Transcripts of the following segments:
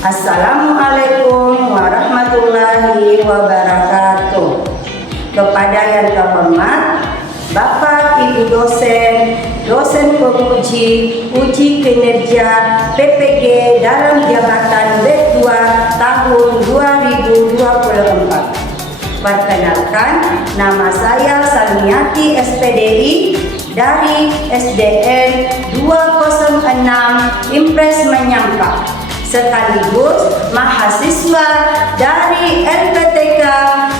Assalamualaikum warahmatullahi wabarakatuh. Kepada yang terhormat Bapak Ibu dosen, dosen penguji, uji kinerja PPG dalam jabatan D2 tahun 2024. Perkenalkan, nama saya Salmiati SPDI dari SDN 206 Impres Menyangka, sekaligus mahasiswa dari LPTK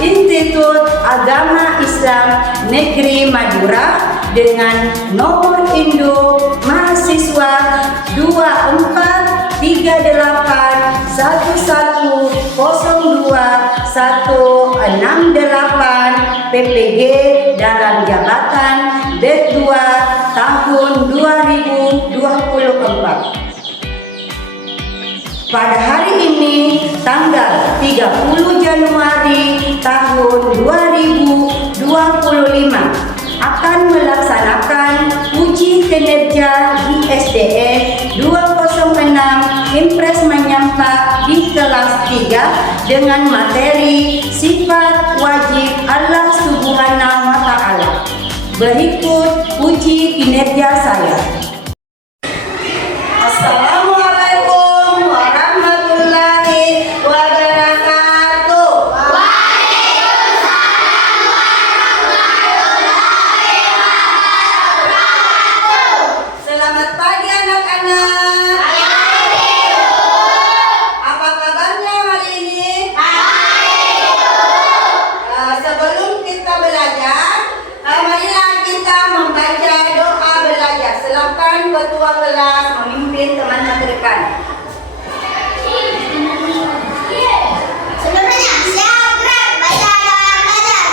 Institut Agama Islam Negeri Madura dengan nomor induk mahasiswa 24381102 PPG dalam jabatan D2 tahun 2024. Pada hari ini, tanggal 30 Januari tahun 2025, akan melaksanakan uji kinerja di SDN 206 Impres Menyangka di kelas 3 dengan materi sifat wajib Allah Subhanahu wa Ta'ala. Berikut uji kinerja saya. Assalamualaikum warahmatullahi wabarakatuh. Waalaikumsalam warahmatullahi wabarakatuh. Selamat pagi anak-anak. Apa kabarnya hari ini? Sebelum kita belajar, marilah kita membaca doa belajar. Silakan ketua kelas memimpin teman-teman rekan. Sebelumnya, silakan baca doa belajar.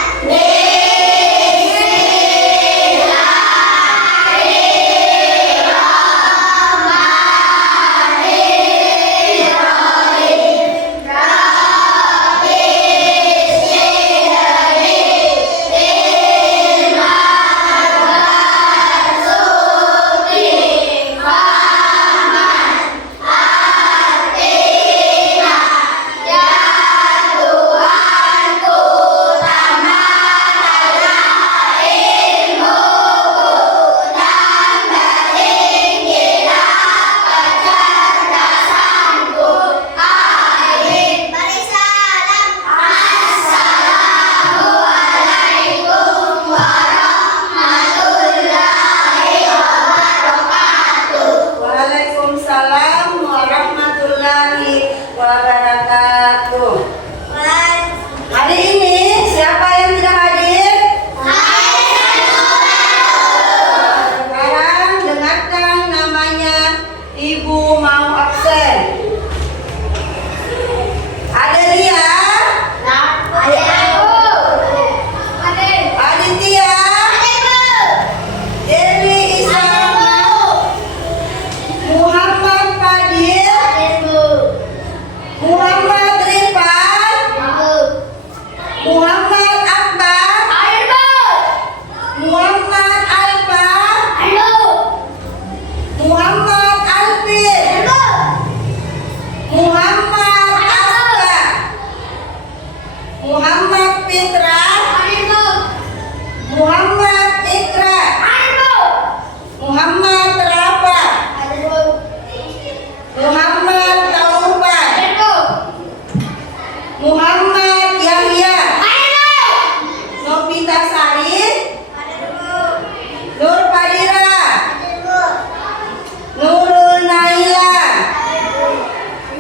Waalaikumsalam warahmatullahi wabarakatuh. Hari ini siapa yang tidak hadir? Sekarang dengarkan namanya, Ibu mau absen. Adelia, Aditya, Dewi Isama, Muhammad Fadil, Muhammad Rifat, Muhammad Akbar, Muhammad Alfa, Muhammad Alfin, Muhammad Asqa, Muhammad Fitra, Muhammad Ikra, Muhammad Rafa, Muhammad Taufan, Muhammad Yahya, Novita Sari, Nur Fadira, Nurul Naila,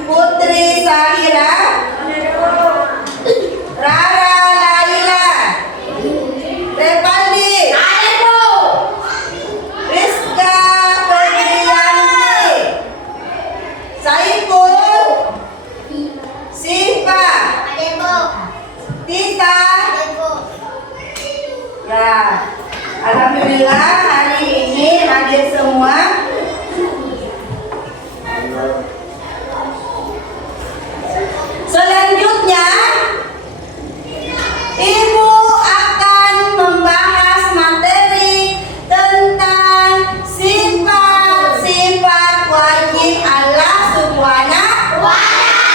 Putri Sahira, Rara Laila, Revaldi, Rizka Febrianti, Saiful, Siva, Tita. Ya, alhamdulillah hari ini hadir semua. Selanjutnya, Ibu akan membahas materi tentang sifat-sifat wajib Allah Subhanahu wa Ta'ala.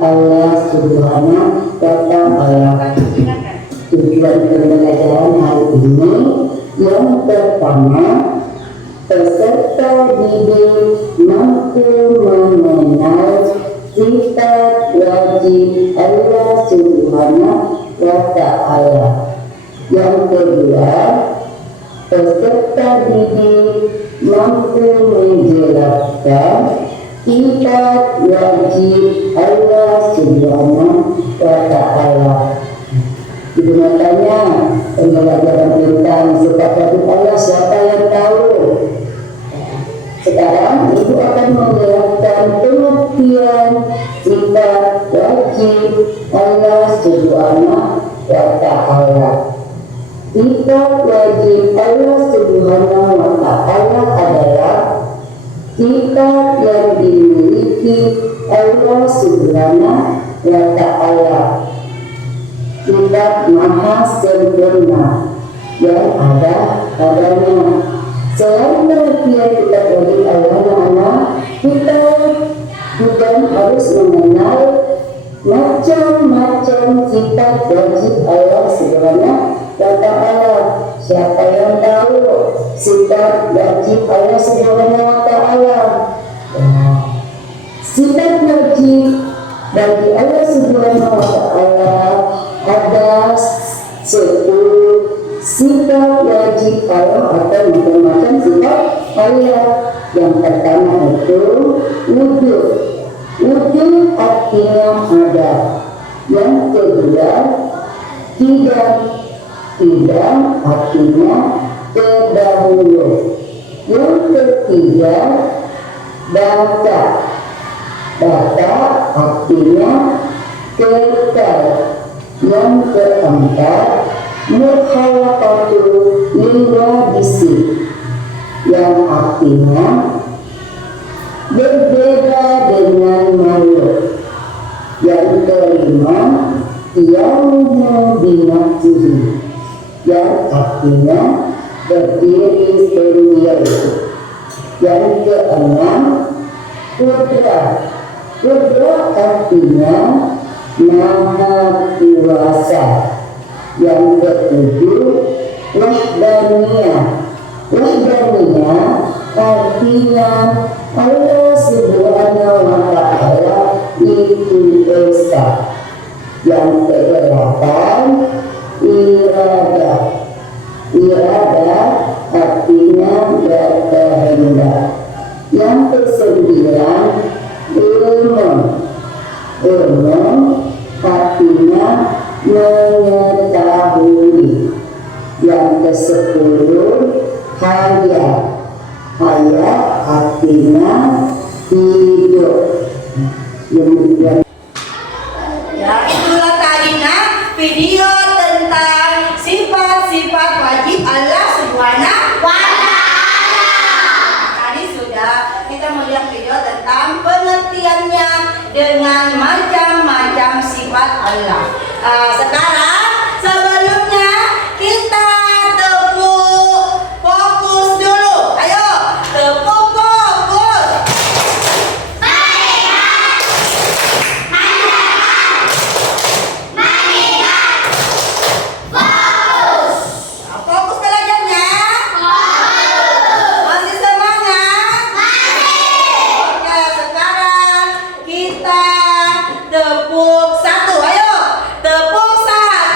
Allah Subhanahu wa Ta'ala. Tujuan pembelajaran hari ini yang pertama, peserta didik mampu mengenal sifat wajib Allah Subhanahu wa Ta'ala. Yang kedua, peserta didik mampu menjelaskan sifat wajib Allah Subhanahu wa Ta'ala. Ibu mau tanya, pembelajaran tentang sifat wajib Allah siapa yang tahu? Sekarang ibu akan menjelaskan pengertian sifat wajib Allah Subhanahu wa Ta'ala. Sifat wajib Allah Subhanahu wa Ta'ala adalah sifat yang dimiliki Allah Subhanahu wa Ta'ala. Sifat maha sempurna yang ada padanya. Selain pengertian sifat wajib Allah, kita juga harus mengenal macam-macam sifat wajib Allah Subhanahu wa Ta'ala. Siapa yang tahu sifat wajib Allah Subhanahu wa Ta'ala? Sifat wajib bagi Allah Subhanahu wa Ta'ala ada 10 sifat wajib Allah atau macam-macam sifat Allah. Yang pertama itu wujud. Wujud artinya ada. Yang kedua tidak. Tidak artinya terdahulu. Yang ketiga bata. Bata artinya kekal. Yang keempat mukhalafatu liwadisi, yang artinya berbeda dengan makhluk. Yang kelima yaumuhu binafsihi, yang artinya berdiri sendiri. Yang keenam kudrat. Kudrat artinya maha kuasa. Yang ketujuh wahdaniyah. Wahdaniyah artinya Allah Subhanahu wa Ta'ala itu esa. Yang kedelapan iradah. Iradah artinya berkehendak. Yang kesembilan ilmu. Ilmu artinya mengetahui. Yang ke-10 hayat. Hayat artinya hidup. Ya, itulah tadi video tentang sifat-sifat wajib Allah Subhanahu wa Ta'ala. Tadi sudah kita melihat video tentang pengertiannya dengan macam-macam sifat Allah. Sekarang sebelumnya kita tepuk fokus dulu. Ayo, tepuk fokus. Fokus belajarnya. Masih semangat? Oke, sekarang kita tepuk satu. Ayo, tepuk satu.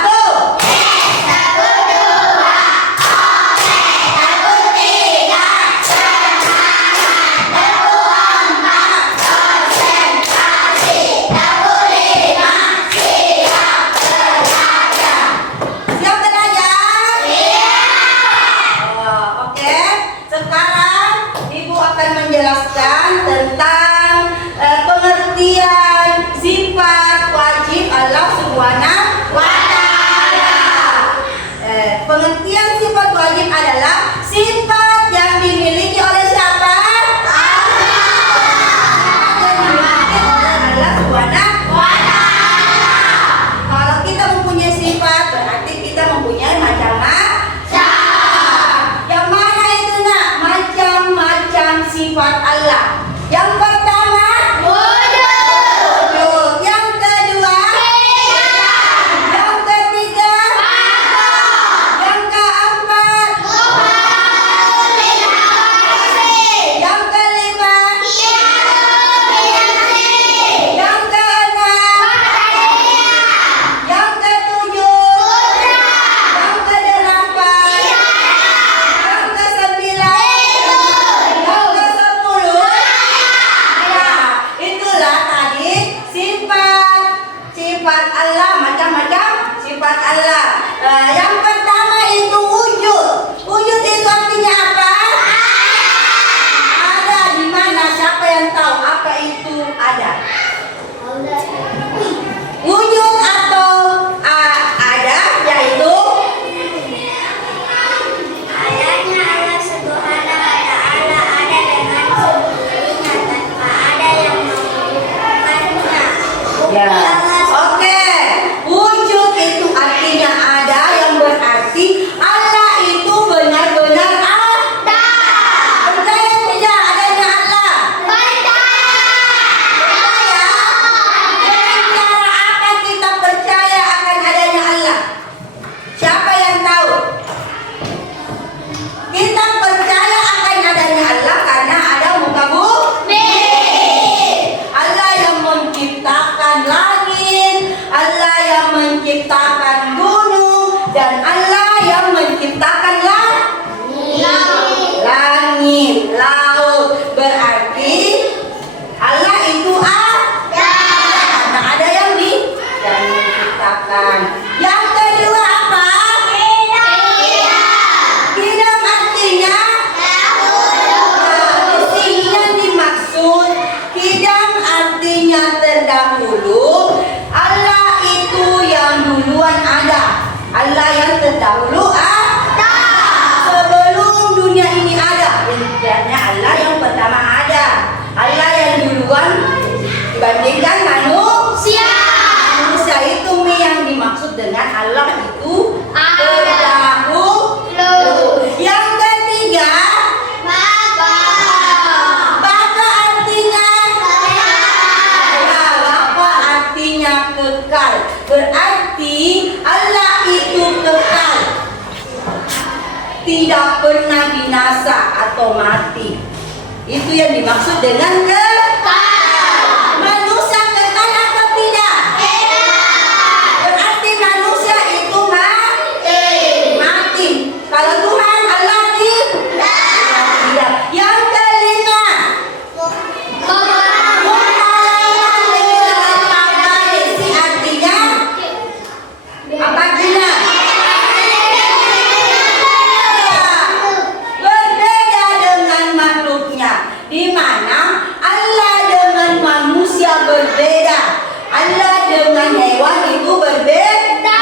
Ya. Oke. Wujud itu artinya ada, yang berarti Allah itu benar-benar ada. Percaya tidak adanya Allah? Percaya. Dengan cara apa kita percaya akan adanya Allah? Siapa yang tahu? Kita percaya akan adanya Allah karena ada muka bumi. Allah yang menciptakan langit, Allah yang menciptakan gunung, dan Allah yang menciptakan langit, laut. Berarti Allah itu ada. Karena ada yang menciptakan. Yang kedua apa? Tidak artinya di sini yang dimaksud tidak artinya terdahulu. Allah itu yang duluan ada. Allah yang terdahulu ada. Sebelum dunia ini ada, intinya Allah yang pertama ada. Allah yang duluan dibandingkan manusia. Manusia itu yang dimaksud dengan Allah itu terdahulu. Yang ketiga, Bapa artinya Bapa artinya kekal. Berarti Allah itu kekal, tidak pernah binasa atau mati. Itu yang dimaksud dengan kekal. Manusia kekal atau tidak? Berarti manusia itu mati. Kalau Tuhan Allah tidak. Yang kelima, artinya apa artinya? Berbeda dengan makhluknya, di mana Allah dengan manusia berbeda, Allah dengan hewan itu berbeda.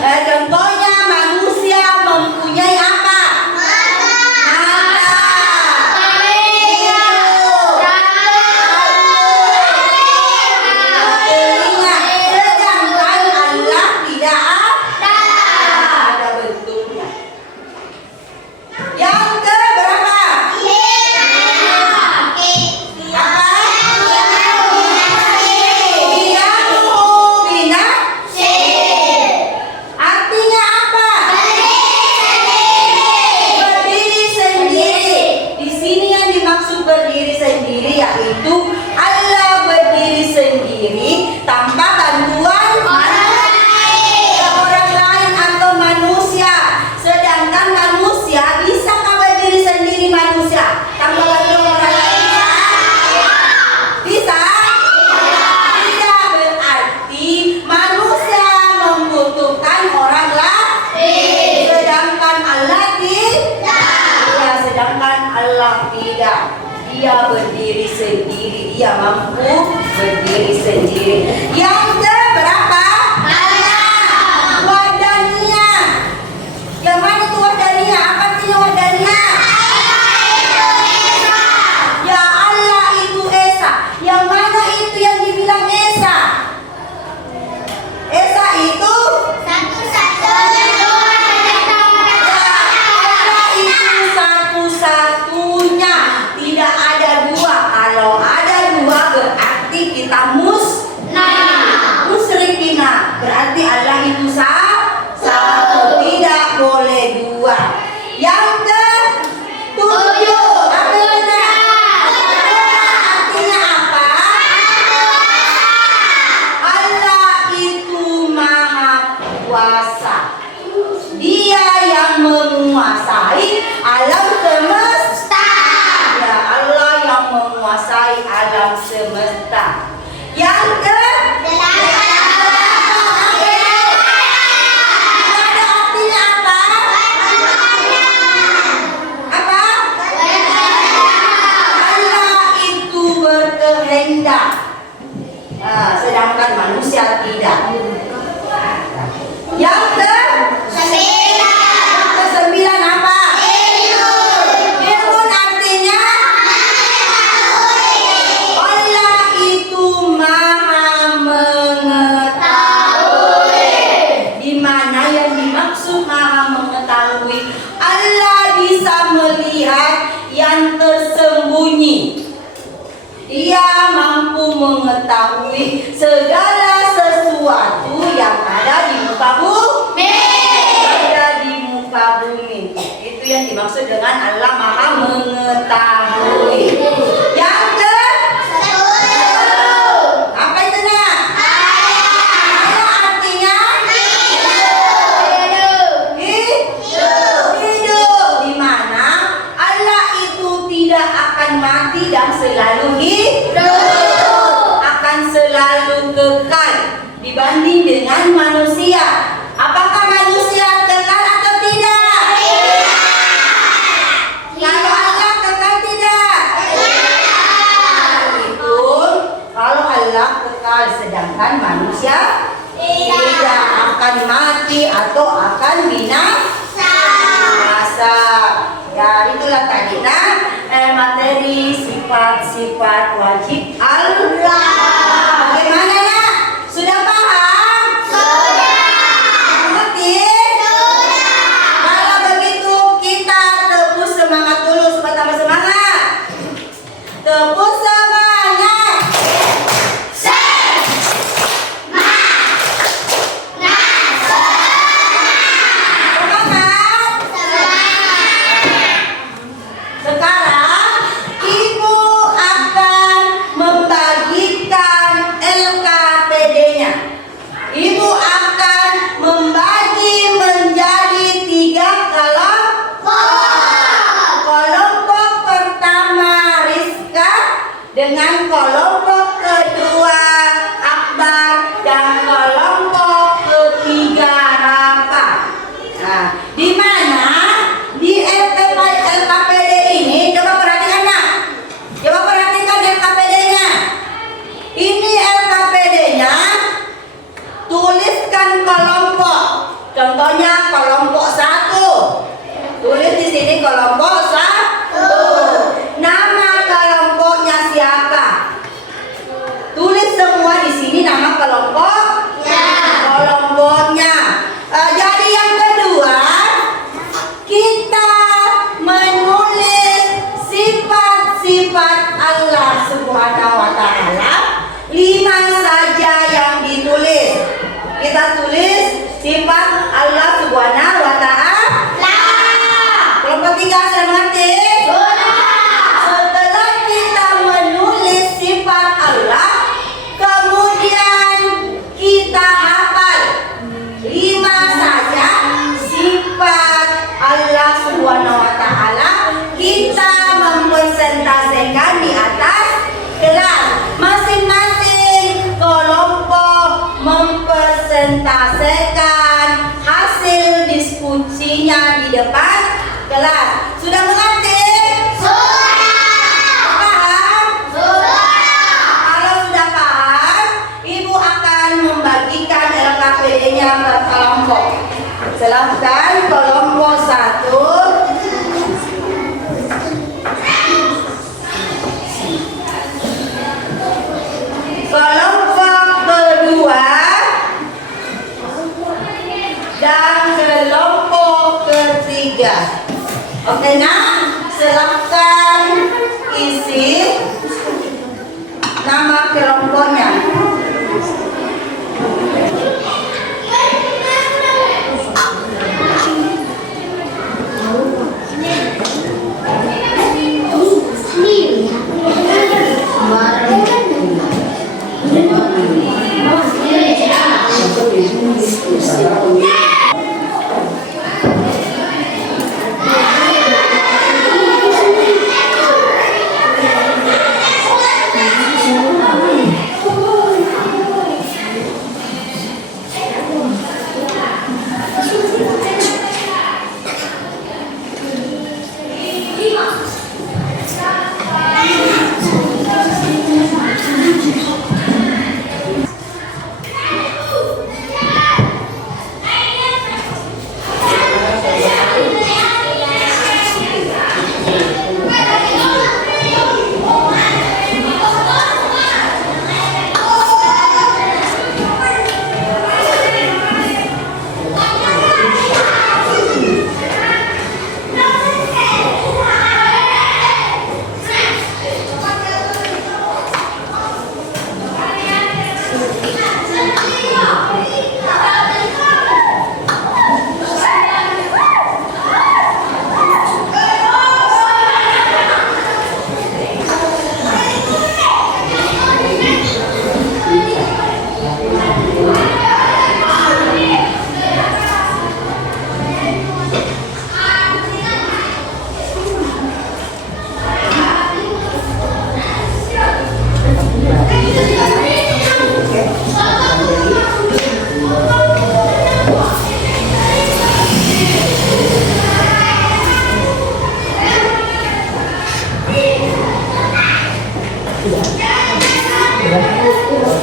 Contohnya manusia mempunyai apa? Sedangkan Allah tidak ada bentuknya. Yang keberapa? Artinya apa? Berdiri sendiri. Di sini yang dimaksud berdiri sendiri yaitu Allah berdiri sendiri tanpa bantuan orang lain atau manusia. Sedangkan manusia bisa berdiri sendiri manusia tanpa bantuan orang lain. Bisa? Tidak, berarti manusia membutuhkan orang lain. Sedangkan Allah tidak. Ya, sedangkan Allah tidak. Dia berdiri sendiri. Dia mampu berdiri sendiri. Yang keberapa? Wadahnya. Yang mana itu wadahnya? Apa artinya wadahnya? Ya, Allah itu Esa. Yang mana itu yang dibilang Esa? Esa itu Allah itu satu-satunya, tidak ada dua. Kalau ada dua berarti kita musyrikina. Berarti Allah itu satu, tidak boleh dua. Yang ketujuh, artinya apa? Allah itu maha kuasa. Dia yang menguasai alam semesta. Ya, Allah yang menguasai alam semesta. Yang ada artinya apa? Apa? Allah itu berkehendak. Sedangkan manusia tidak. Yang kesembilan apa? Ilmun artinya Allah itu maha mengetahui segala sesuatu yang ada di muka bumi. Ada di muka bumi. Itu yang dimaksud dengan Allah Maha mengetahui. Yang ke apa itu nak? Ayah artinya hidup. Di mana Allah itu tidak akan mati dan selalu hidup, akan selalu kekal dibanding dengan manusia. Apakah manusia kekal atau tidak? Kalau Allah kekal tidak? Itu kalau Allah kekal sedangkan manusia tidak akan mati atau akan binasa. Ya itulah tadi materi sifat-sifat wajib Allah. Bagaimana nak? Sudah paham? Mengerti? Kalau begitu kita tepus semangat dulu supaya tambah semangat. Tepus semangat. Sekarang ibu akan membagikan LKPD-nya. Ibu akan membagi menjadi 3 kelompok. Kelompok pertama Rizka dengan kelompok kedua Akbar dan kelompok ketiga Rafa. Nah, di mana di LKPD ini coba perhatikan nak. Coba perhatikan LKPD-nya. Ini LKPD-nya. Tuliskan kelompok. Contohnya kelompok 1. Tulis di sini kelompok 1. Nama kelompoknya siapa? Tulis semua di sini nama kelompoknya. Jadi yang kedua kita menulis sifat-sifat Allah Subhanahu wa Ta'ala. 5 saja yang ditulis. Kita tulis sifat Allah Subhanahu wa Ta'ala. Kelompok 3 sudah mengerti? Setelah kita menulis sifat Allah, kemudian kita hafal 5 saja sifat Allah Subhanahu wa Ta'ala. Kita mempresentasikan di atas kelas. Masing-masing kelompok mempresentasikan hasil diskusinya di depan kelas. Sudah mengerti? Paham? Kalau sudah paham, ibu akan membagikan LKPD-nya ke kelompok. Silahkan kelompok 1. Kelompok kedua dan kelompok ketiga. Oke nak, silahkan isi nama kelompoknya.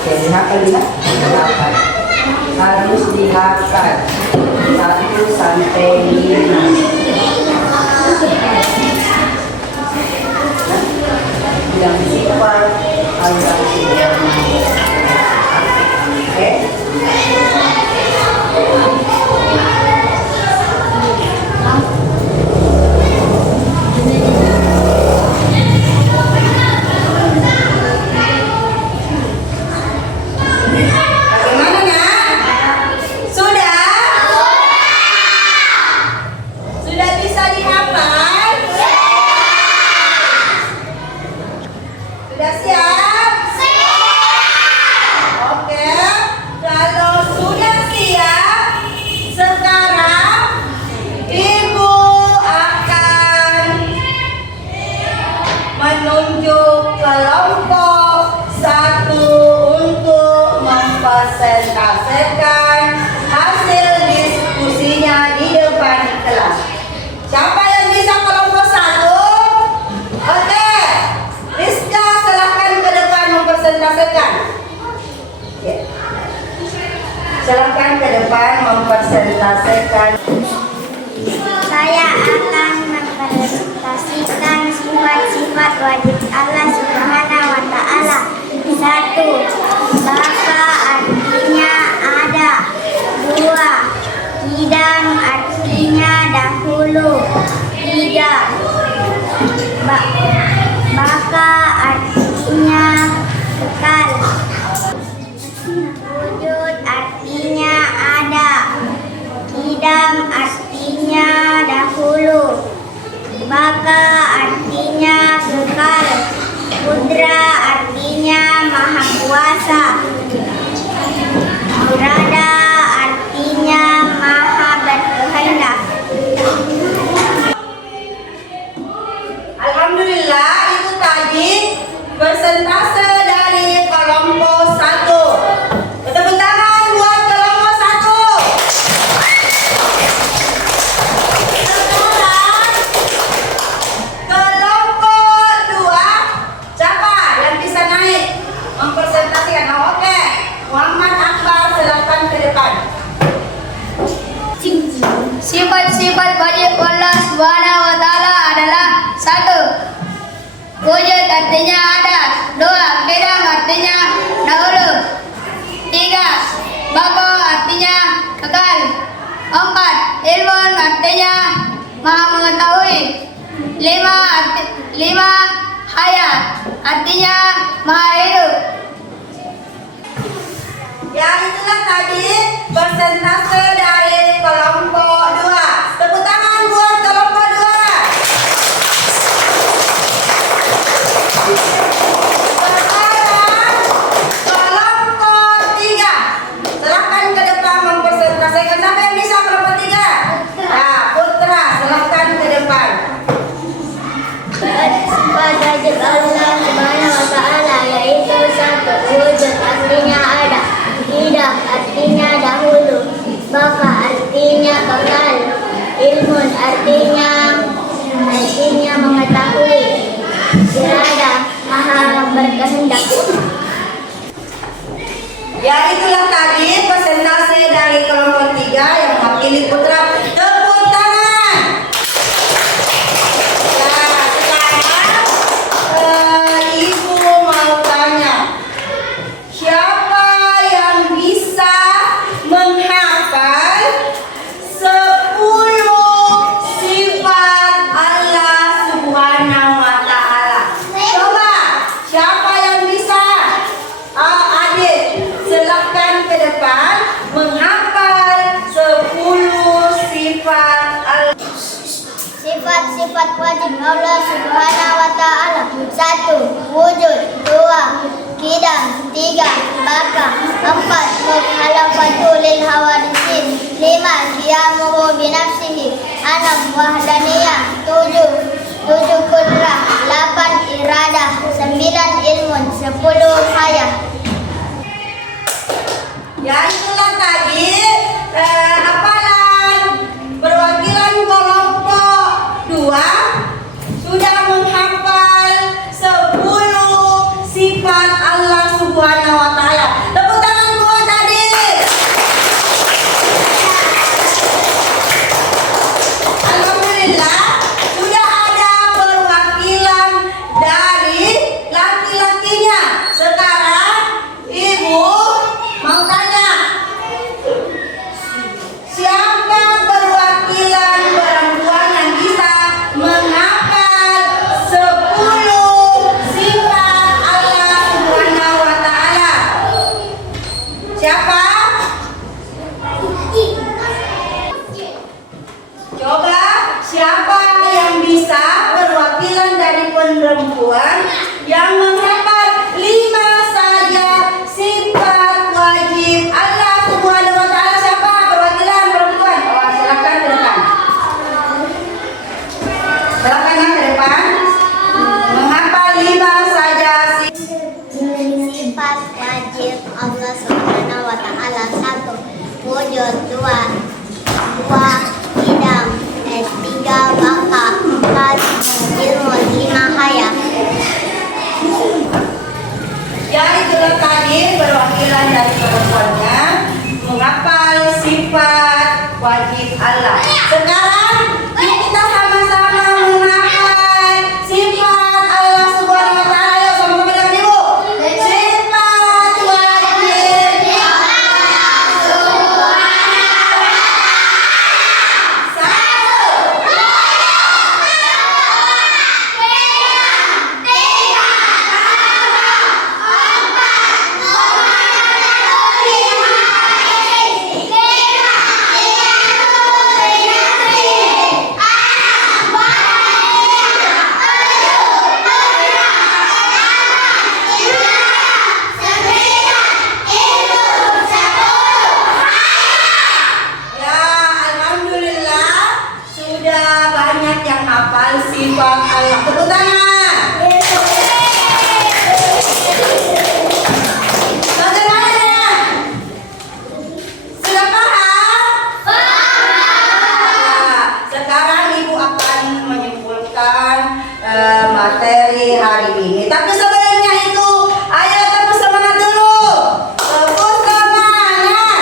Oke, dihafal ya. Dihafal. Harus dihafal 1 sampai 5. Bilang sifat Allah subhanahu wa ta'ala. Oke. Bagaimana nak? Sudah? Sudah bisa dihafal? Sudah siap? Oke. Kalau sudah siap, sekarang Ibu akan menunjuk kelompok 1 untuk mempresentasikan hasil diskusinya di depan kelas. Siapa yang bisa kelompok 1? Oke, Rizka silahkan ke depan mempresentasikan. Ya. Silahkan ke depan mempresentasikan. Saya akan mempresentasikan sifat-sifat wajib Allah Subhanahu wa Ta'ala. 1. Baka artinya ada. 2. Kidam artinya dahulu. 3. Baka artinya kekal. Wujud artinya ada. Kidam artinya dahulu. Baka artinya kekal. Kudra artinya maha kuasa. Irada artinya maha berkehendak. Alhamdulillah, itu tadi persentase dari kelompok 1. Tepuk tangan buat kelompok 1. Sekarang kelompok 2. Siapa yang bisa naik mempresentasikan? Oh, oke. Muhammad Akbar, silakan ke depan. Sifat-sifat wajib Allah Subhanahu wa Ta'ala adalah 1. Wujud artinya ada. 2. Kidam artinya dahulu. 3. Baka artinya kekal. 4. Ilmun artinya maha mengetahui. 5. Hayat artinya maha hidup. Ya, itulah tadi persentase dari kelompok 2. Tepuk tangan buat kelompok 2. Sekarang kelompok 3. Silahkan ke depan mempresentasikan. Siapa yang bisa kelompok 3? Nah, Putra, silahkan ke depan. Sifat wajib Allah Subhanahu wa Ta'ala yaitu 1. Wujud artinya ada. Kidam artinya dahulu. Baka artinya kekal. Ilmun artinya mengetahui. Irada maha berkehendak. Ya, itulah tadi persentase dari kelompok 3 yang mewakili Putra. Tepuk tangan. Nah, sekarang Ibu mau tanya, siapa yang bisa menghafal 10 sifat Allah Subhanahu wa Ta'ala? Coba, siapa yang bisa? Adik, silakan ke depan menghafal 10 sifat Allah. Sifat-sifat wajib Allah Subhanahu wa Ta'ala. 1. Wujud. 2. Kidam. 3. Baka. 4. Mukhalafatu lil hawadisin. 5. Qiyamuhu binafsihi. 6. Wahdaniyah. 7 kudrah. 8 iradah. 9 ilmun. 10 hayah. Ya, itulah tadi hafalan perwakilan kelompok 2 sudah menghafal 10 sifat Allah Subhanahu wa Ta'ala. Siapa? Coba siapa yang bisa perwakilan dari perempuan yang menghafal 5 saja sifat wajib Allah Subhanahu wa taala? Siapa perwakilan perempuan? Oh, silakan ke depan. Silakan yang ke depan. Menghafal 5 saja Sifat wajib Allah Subhanahu wa taala. 1. Wujud. 2. Idam. 3. Baka. 4. Ilmu. 5. Hayat. Ya, itulah tadi perwakilan dari perempuannya menghafal sifat wajib Allah. Sekarang kita sama-sama menghafal sifat Allah Subhanahu wa taala. Ayo sama bilang Ibu. Sifat wajib Ya, alhamdulillah sudah banyak yang hafal sifat Allah. Tepuk tangan. Bagaimana? Sudah paham? Nah, sekarang Ibu akan menyimpulkan materi hari ini. Tapi sebelumnya itu, ayo tepuk semangat dulu. Tepuk semangat.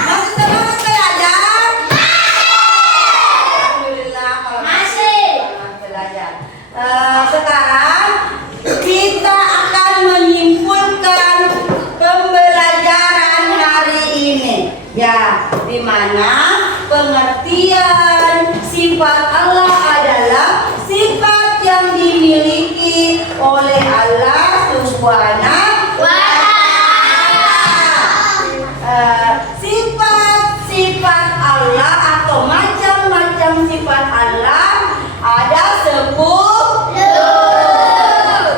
Masih semangat belajar? Alhamdulillah kalau masih semangat belajar. Sekarang kita akan menyimpulkan pembelajaran hari ini. Ya, di mana pengertian sifat Allah adalah sifat yang dimiliki oleh Allah Subhanahu wa taala. Sifat-sifat Allah atau macam-macam sifat Allah ada 10.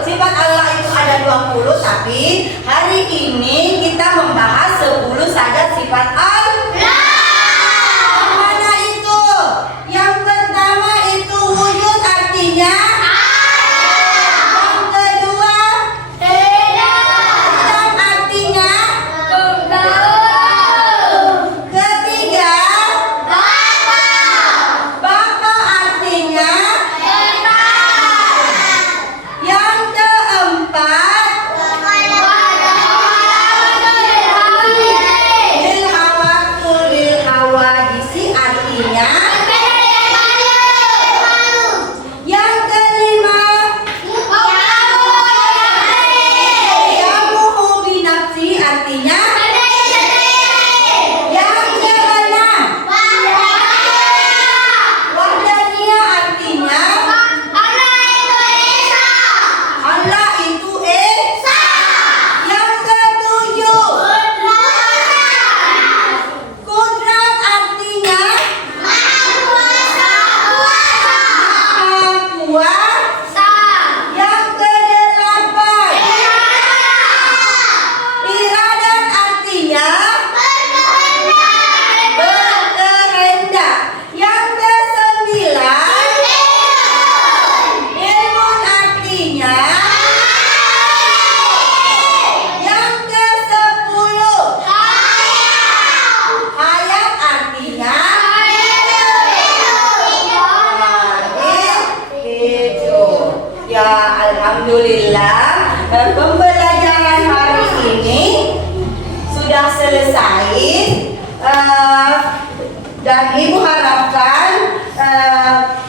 Sifat Allah itu ada 20, tapi hari ini kita membahas 10 saja sifat Allah. Yang mana itu? Yang pertama itu wujud, artinya yang kedua idam, artinya ketiga baka, artinya yang keempat lil hawadisi, artinya yang kelima yamuhu binafsi, artinya yang keenam wahdaniyah, artinya Allah itu esa. Yang ketujuh kudrat, artinya maha kuasa. Yang kedelapan iradat, artinya berkehendak. Yang kesembilan ilmun, artinya yang ke-10 hayat, artinya gitu. Ya, alhamdulillah pembelajaran hari ini sudah selesai. Dan Ibu harapkan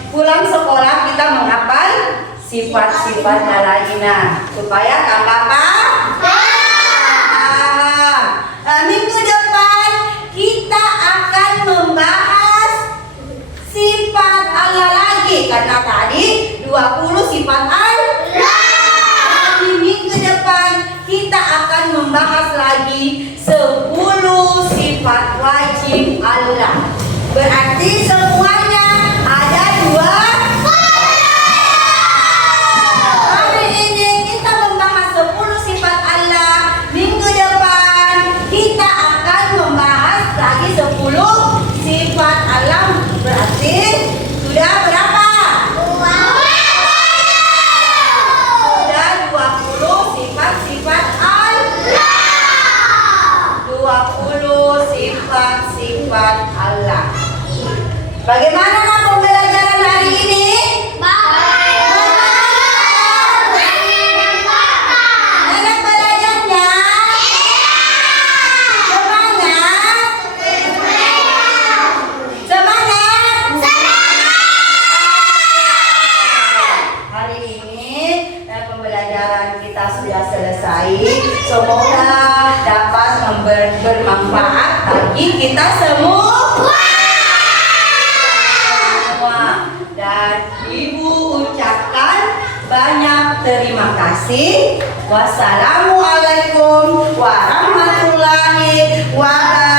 pulang sekolah kita menghafal sifat-sifat alaina supaya tambah paham. Minggu depan kita akan membahas sifat Allah lagi karena tadi 20 sifat Allah. Di minggu depan kita akan membahas lagi 10 sifat wajib Allah. Berarti semuanya ada 2. Hari ini kita membahas 10 sifat Allah. Minggu depan kita akan membahas lagi 10 sifat alam. Berarti sudah berapa? 20 sifat-sifat Allah. 20 sifat-sifat Allah. Bagaimana pembelajaran hari ini? Enak belajarnya? Semangat? Semangat? Hari ini pembelajaran kita sudah selesai. Semoga dapat bermanfaat bagi kita semua. Dan Ibu ucapkan banyak terima kasih. Wassalamualaikum warahmatullahi wabarakatuh.